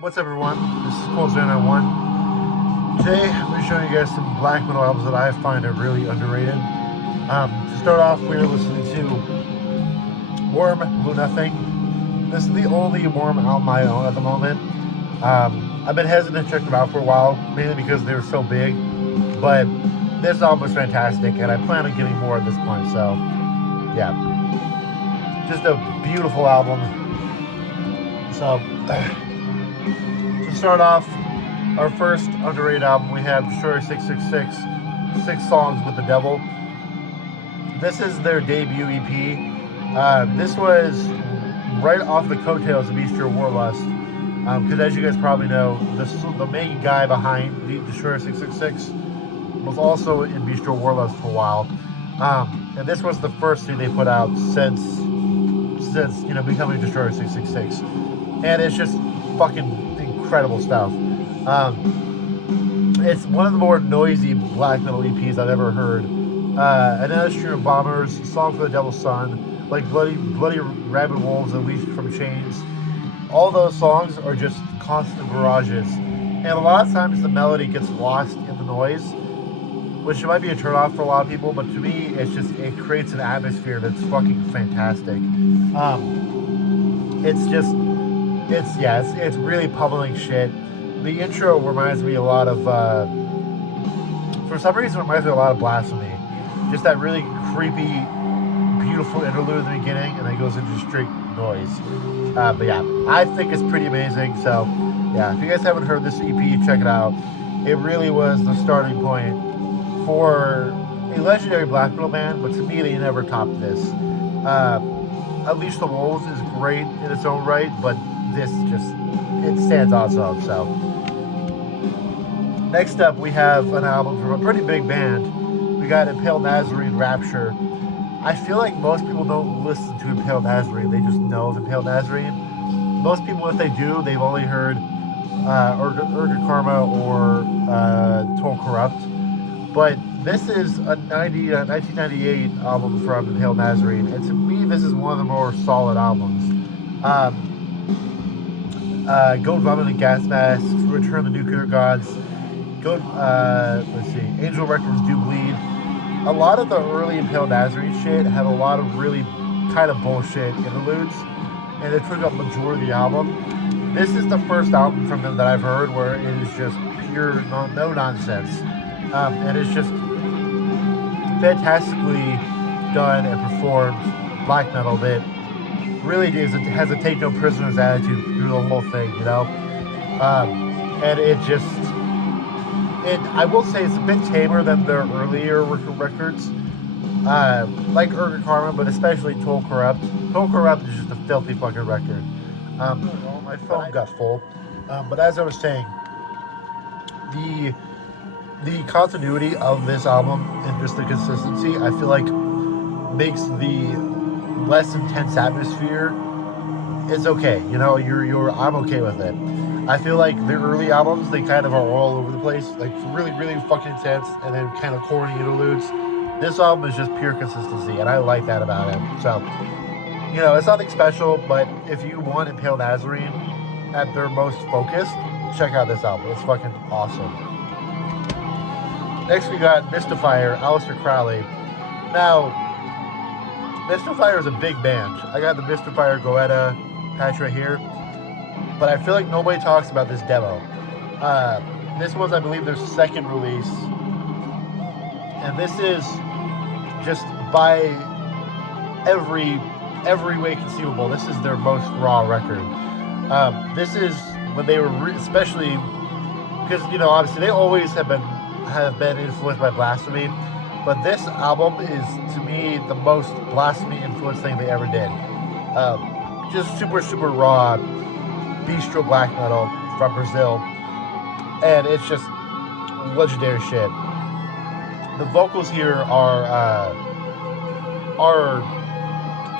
What's up, everyone? This is Cold0901. Today, I'm going to show you guys some black metal albums that I find are really underrated. To start off, we are listening to Worm, Blue Nothing. This is the only Worm album I own at the moment. I've been hesitant to check them out for a while, mainly because they're so big. But this album is fantastic, and I plan on getting more at this point. So, yeah, just a beautiful album. So, to start off, our first underrated album, we have Destroyer 666, 6 Songs with the Devil. This is their debut EP. This was right off the coattails of Bestial Warlust. Because as you guys probably know, the main guy behind the Destroyer 666 was also in Bestial Warlust for a while. And this was the first thing they put out since becoming Destroyer 666. And it's just fucking incredible stuff. It's one of the more noisy black metal EPs I've ever heard. Another Stream of Bombers, Song for the Devil's Son, like Bloody Rabid Wolves Unleashed from Chains. All those songs are just constant barrages. And a lot of times the melody gets lost in the noise, which might be a turnoff for a lot of people, but to me, it creates an atmosphere that's fucking fantastic. It's really pummeling shit. The intro reminds me a lot of, for some reason, it reminds me a lot of Blasphemy. Just that really creepy, beautiful interlude in the beginning, and then goes into straight noise. But yeah, I think it's pretty amazing. So yeah, if you guys haven't heard this EP, check it out. It really was the starting point for a legendary black metal band, but to me, they never topped this. Unleash the Wolves is great in its own right, but this it stands on its own. So next up, we have an album from a pretty big band. We got Impaled Nazarene, Rapture. I feel like most people don't listen to Impaled Nazarene, they just know of Impaled Nazarene. Most people, if they do, they've only heard Urga Karma or Toll Corrupt. But this is a 1998 album from Impaled Nazarene, and to me, this is one of the more solid albums. Goat Vomit and Gas Masks, Return of the Nuclear Gods, Angel Records Do Bleed. A lot of the early Impaled Nazarene shit had a lot of really kind of bullshit interludes, and it took up majority of the album. This is the first album from them that I've heard where it is just pure no nonsense, and it's just fantastically done and performed black metal that really has a take no prisoners attitude through the whole thing, you know. And I will say it's a bit tamer than their earlier records, like Urga Karma, but especially Toll Corrupt. Toll Corrupt is just a filthy fucking record. My phone got full, but as I was saying, the continuity of this album and just the consistency, I feel like makes the less intense atmosphere is okay. You know, I'm okay with it. I feel like the early albums, they kind of are all over the place, like really, really fucking intense, and then kind of corny interludes. This album is just pure consistency, and I like that about it. So, you know, it's nothing special, but if you want Impaled Nazarene at their most focused, check out this album. It's fucking awesome. Next, we got Mystifier, Aleister Crowley. Now, Mystifier is a big band. I got the Mystifier Goetta patch right here. But I feel like nobody talks about this demo. This was, I believe, their second release. And this is just by every way conceivable, this is their most raw record. This is when they were, especially, because, you know, obviously they always have been influenced by Blasphemy. But this album is, to me, the most Blasphemy influenced thing they ever did. Just super, super raw, bestial black metal from Brazil, and it's just legendary shit. The vocals here are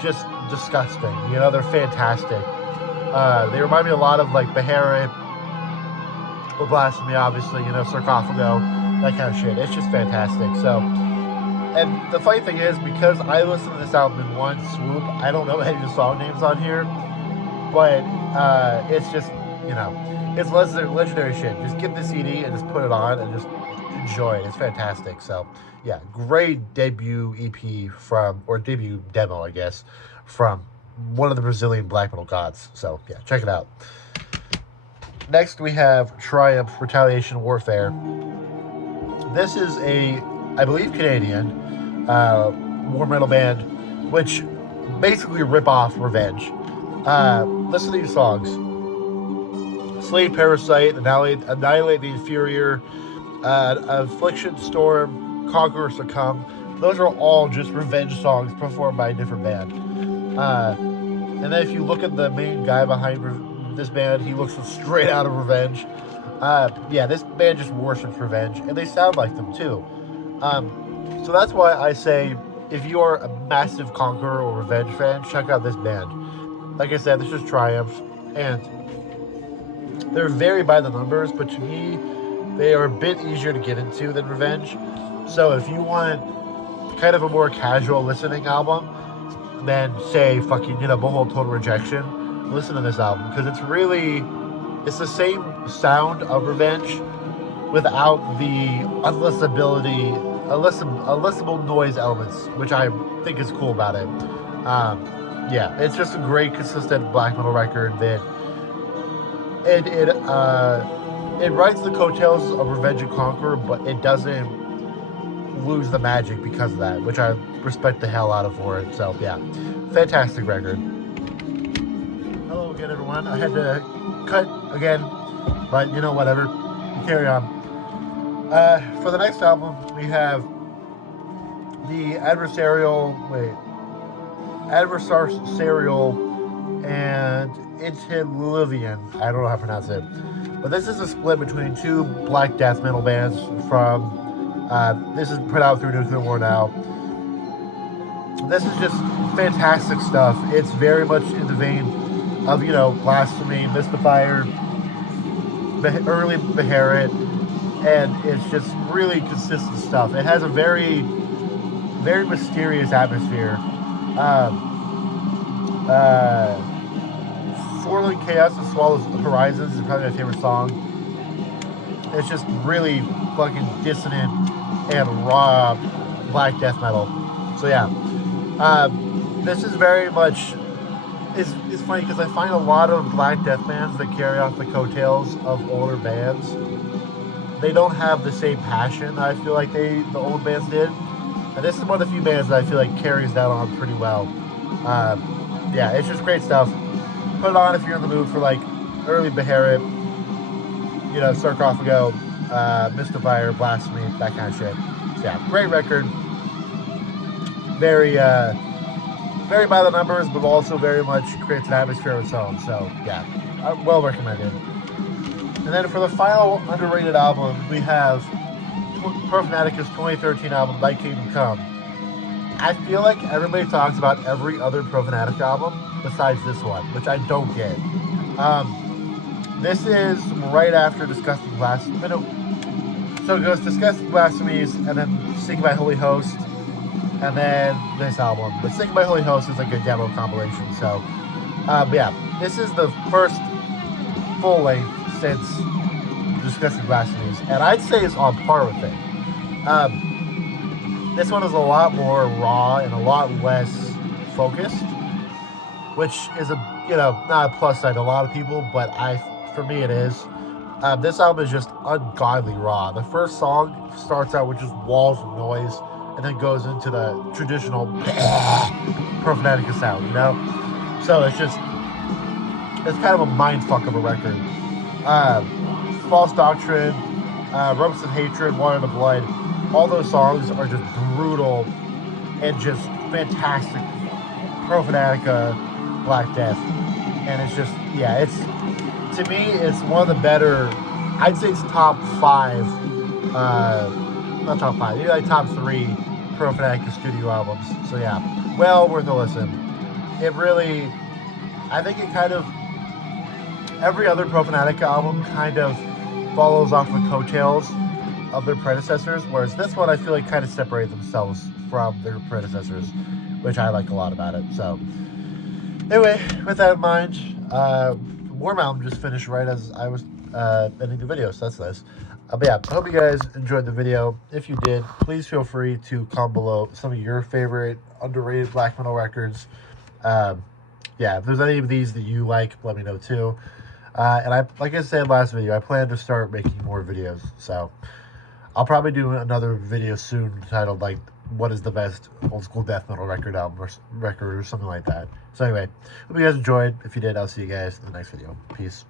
just disgusting. You know, they're fantastic. They remind me a lot of like Behare or Blasphemy, obviously. You know, Sarcophago, that kind of shit. It's just fantastic. So, and the funny thing is, because I listened to this album in one swoop, I don't know any of the song names on here. But it's just, it's legendary shit. Just get the CD and just put it on and just enjoy it. It's fantastic. So, yeah, great debut EP or debut demo, I guess, from one of the Brazilian black metal gods. So, yeah, check it out. Next, we have Triumph Retaliation Warfare. This is I believe, Canadian war metal band, which basically rip off Revenge. Listen to these songs. Slay Parasite, Annihilate the Inferior, Affliction, Storm, Conquer, Succumb. Those are all just Revenge songs performed by a different band. And then if you look at the main guy behind this band, he looks straight out of Revenge. Yeah, this band just worships Revenge, and they sound like them too. So that's why I say, if you are a massive Conqueror or Revenge fan, check out this band. Like I said, this is Triumph, and they're very by the numbers, but to me, they are a bit easier to get into than Revenge. So if you want kind of a more casual listening album than, say, Behold Total Rejection, listen to this album, because it's the same sound of Revenge without the unlistenable noise elements, which I think is cool about it. Yeah, it's just a great, consistent black metal record that it rides the coattails of Revenge and Conquer, but it doesn't lose the magic because of that, which I respect the hell out of for it. So yeah, fantastic record. Hello again, everyone. I had to cut again, but whatever. Carry on. For the next album, we have the Adversarial and Impaled. I don't know how to pronounce it. But this is a split between two black death metal bands from, this is put out through Nuclear War Now. This is just fantastic stuff. It's very much in the vein of, Blasphemy, Mystifier, early Beharit, and it's just really consistent stuff. It has a very, very mysterious atmosphere. Swirling Chaos and Swallows Horizons is probably my favorite song. It's just really fucking dissonant and raw black death metal. So yeah, this is very much, it's funny because I find a lot of black death bands that carry off the coattails of older bands, they don't have the same passion I feel like the old bands did. And this is one of the few bands that I feel like carries that on pretty well. Yeah, it's just great stuff. Put it on if you're in the mood for early Beharit, Sarcophago, Mystifier, Blasphemy, that kind of shit. So yeah, great record. Very, very by the numbers, but also very much creates an atmosphere of its own. So yeah, well recommended. And then for the final underrated album, we have Profanatica's 2013 album, Thy Kingdom Come. I feel like everybody talks about every other Profanatica album besides this one, which I don't get. This is right after Disgusting Blasphemy. So it goes Disgusting Blasphemies, and then Sing by Holy Host, and then this album. But Sing by Holy Host is a demo compilation. So, but yeah, this is the first full length since Disgusting Blasphemies, and I'd say it's on par with it. This one is a lot more raw and a lot less focused, which is not a plus side to a lot of people, but for me it is. This album is just ungodly raw. The first song starts out with just walls of noise, and then goes into the traditional Profanatica sound, So it's kind of a mindfuck of a record. False Doctrine, Ropes of Hatred, Water in the Blood, all those songs are just brutal and just fantastic Profanatica Black Death. And it's just, yeah, to me, it's one of the better, I'd say it's top 5, not top 5, maybe top 3 Profanatica studio albums. So yeah, well worth a listen. It really, I think it kind of, every other Profanatica album kind of follows off the coattails of their predecessors, whereas this one I feel like kind of separated themselves from their predecessors, which I like a lot about it. So anyway, with that in mind, Warm album just finished right as I was ending the video, so that's nice. But yeah, I hope you guys enjoyed the video. If you did, please feel free to comment below some of your favorite underrated black metal records. Yeah, if there's any of these that you like, let me know too. And like I said last video, I plan to start making more videos. So I'll probably do another video soon titled like, what is the best old school death metal record or something like that. So anyway, hope you guys enjoyed. If you did, I'll see you guys in the next video. Peace.